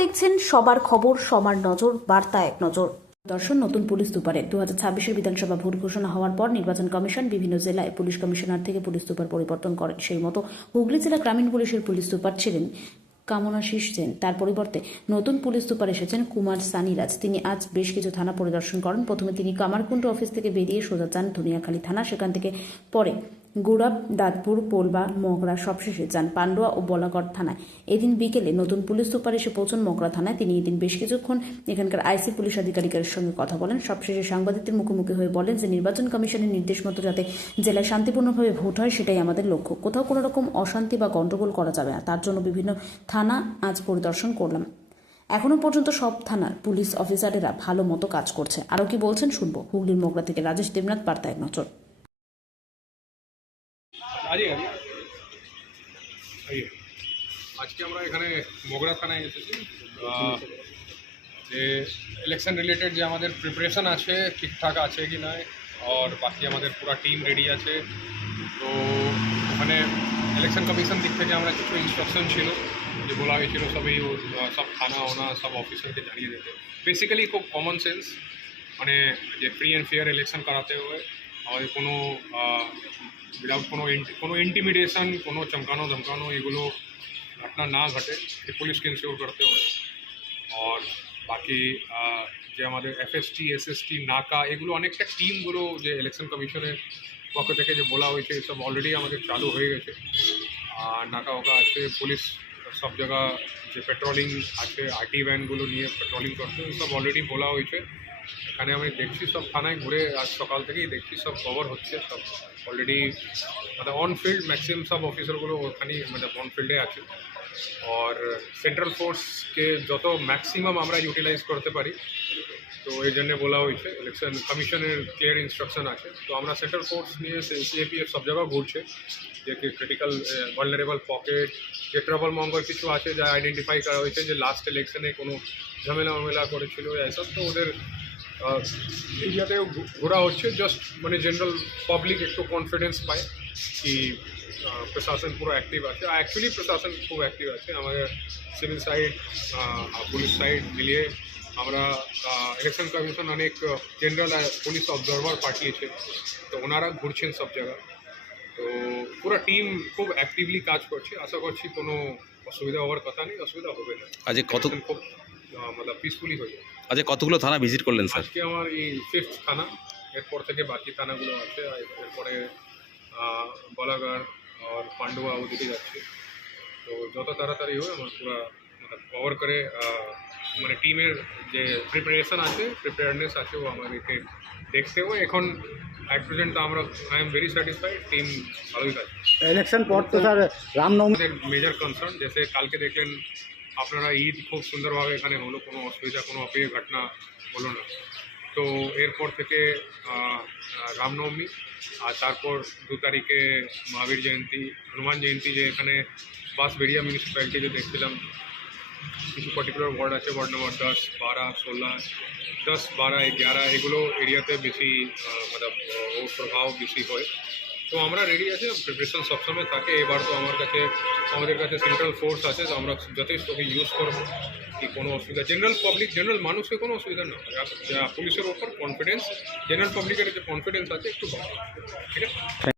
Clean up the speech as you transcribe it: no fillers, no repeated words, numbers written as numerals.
দেখছেন সবার খবর, সবার নজর, বার্তা এক নজর। দর্শন, নতুন পুলিশ সুপারে 2026-এর বিধানসভা ভোট ঘোষণা হওয়ার পর নির্বাচন কমিশন বিভিন্ন জেলায় পুলিশ কমিশনার থেকে পুলিশ সুপার পরিবর্তন করেন। সেই মতো হুগলি জেলা গ্রামীণ পুলিশের পুলিশ সুপার ছিলেন কামনাশিস সেন। তার পরিবর্তে নতুন পুলিশ সুপার এসেছেন কুমার সানিরাজ। তিনি আজ বেশ কিছু থানা পরিদর্শন করেন। প্রথমে তিনি কামারকুণ্ড অফিস থেকে বেরিয়ে সোজা যান ধনিয়াখালী থানা, সেখান থেকে পরে গুড়াব, দাঁতপুর, পোলবা, মগরা, সবশেষে যান পান্ডুয়া ও বলাগড় থানায়। এদিন বিকেলে নতুন পুলিশ সুপার এসে পৌঁছন মগরা থানায়। তিনি এদিন বেশ কিছুক্ষণ এখানকার আইসি পুলিশ আধিকারিকের সঙ্গে কথা বলেন। সবশেষে সাংবাদিকদের মুখোমুখি হয়ে বলেন যে নির্বাচন কমিশনের নির্দেশ মতো যাতে জেলায় শান্তিপূর্ণভাবে ভোট হয় সেটাই আমাদের লক্ষ্য। কোথাও কোনো রকম অশান্তি বা গণ্ডগোল করা যাবে না, তার জন্য বিভিন্ন থানা আজ পরিদর্শন করলাম। এখনো পর্যন্ত সব থানার পুলিশ অফিসারেরা ভালো মতো কাজ করছে। আরও কি বলছেন শুনবো। হুগলির মগরা থেকে রাজেশ দেবনাথ, বার্তা এক নজর। আজকে আমরা এখানে মগরা থানায় এসেছি। যে ইলেকশন রিলেটেড যে আমাদের প্রিপারেশন আছে ঠিকঠাক আছে কি নয়, আর বাকি আমাদের পুরো টিম রেডি আছে। তো ওখানে ইলেকশন কমিশন দিক থেকে আমরা কিছু ইনস্ট্রাকশন ছিল যে বলা হয়েছিল সব থানা ওনা সব অফিসারকে জানিয়ে দিতে। বেসিক্যালি খুব কমন সেন্স, মানে যে ফ্রি অ্যান্ড ফেয়ার ইলেকশন করাতে হবে, আমাদের উইদাউট কোনো ইন্টিমিডেशन, কোনো चमकानो धमकानो এগুলো ঘটনা না ঘটে, ये पुलिस के इंश्योर करते हुए। और বাকি যে আমাদের এফএসটি, এসএসটি, নাকা এগুলো অনেকটা টিমগুলো যে ইলেকশন কমিশনের পক্ষ থেকে যে বলা হয়েছে সব অলরেডি আমাদের চালু হয়ে গেছে। নাকা ওকা আছে, পুলিশ সব জায়গা যে পেট্রোলিং আছে, আরটি ভ্যানগুলো নিয়ে পেট্রোলিং করছে সব অলরেডি বলা হয়েছে। এখানে আমি দেখছি সব থানায় ঘুরে আজ সকাল থেকেই দেখছি সব কভার হচ্ছে, সব অলরেডি মানে অন ফিল্ড ম্যাক্সিমাম সব অফিসারগুলো ওখানেই মানে অন ফিল্ডে আছে। আর সেন্ট্রাল ফোর্সকে যত ম্যাক্সিমাম আমরা ইউটিলাইজ করতে পারি, তো এই জন্য বলা হয়েছে। ইলেকশন কমিশনের ক্লিয়ার ইনস্ট্রাকশন আছে। তো আমরা সেন্ট্রাল ফোর্স নিয়ে সিএপিএফ সব জায়গা ঘুরছে, যে কি ক্রিটিক্যাল ভালনারেবল পকেট, যে ট্রাবল মঙ্গল কিছু আছে যা আইডেন্টিফাই করা হয়েছে যে লাস্ট ইলেকশনে কোনো ঝামেলা করেছিল এসব, তো ওদের এরিয়াতেও ঘোরা হচ্ছে। জাস্ট মানে জেনারেল পাবলিক একটু কনফিডেন্স পায় কি প্রশাসন পুরো অ্যাক্টিভ আছে। অ্যাকচুয়ালি প্রশাসন খুব অ্যাক্টিভ আছে। আমাদের সিভিল সাইড, পুলিশ সাইড মিলিয়ে আমরা ইলেকশন কমিশন অনেক জেনারেল পুলিশ অবজারভার পাঠিয়েছে, তো ওনারা ঘুরছেন সব জায়গা। তো পুরো টিম খুব অ্যাক্টিভলি কাজ করছে। আশা করছি কোনো অসুবিধা হওয়ার কথা নেই, অসুবিধা হবে না। আজ কত খুব मतलब পিসফুলি হয়ে যাবে। আজ কতগুলো থানা ভিজিট করলেন স্যার? আজকে আমার এই 5th থানা, এরপর থেকে বাকি থানাগুলো আছে। এরপরে বলাগড় আর পান্ডুয়া ওদিকে যাচ্ছে। তো যত তাড়াতাড়ি হয় আমার পুরো মানে কভার করে মানে টিমের যে প্রিপারেশন আছে, প্রিপেয়ারনেস আছে, ও আমাদেরকে দেখতে হবে। এখন অ্যাট প্রেজেন্ট আমরা I am very satisfied, team ভালোই কাজ। ইলেকশন পর তো স্যার রামনবমী মেজর কনসার্ন, জেসে কালকে দেখলেন আপনারা ঈদ খুব সুন্দরভাবে এখানে হলো, কোনো অসুবিধা কোনো অপ্রিয় ঘটনা হলো না। তো এরপর থেকে রামনবমী, আর তারপর 2 তারিখে মহাবীর জয়ন্তী, হনুমান জয়ন্তী। যে এখানে বাঁশবেড়িয়া মিউনিসিপ্যালিটি যে দেখছিলাম কিছু পার্টিকুলার ওয়ার্ড আছে, ওয়ার্ড নম্বর 10, 12, 16, 10, 12, 11 এগুলো এরিয়াতে বেশি মানে ওর প্রভাব বেশি হয়। তো আমরা রেডি আছে, প্রিপারেশন সবসময় থাকে। এবার তো আমাদের কাছে সেন্ট্রাল ফোর্স আছে, তো আমরা যথেষ্ট ইউজ করবো কি কোনো অসুবিধা জেনারেল পাবলিক, জেনারেল মানুষের কোনো অসুবিধা না। পুলিশের ওপর কনফিডেন্স, জেনারেল পাবলিকের যে কনফিডেন্স আছে একটু বাড়ে, ঠিক আছে।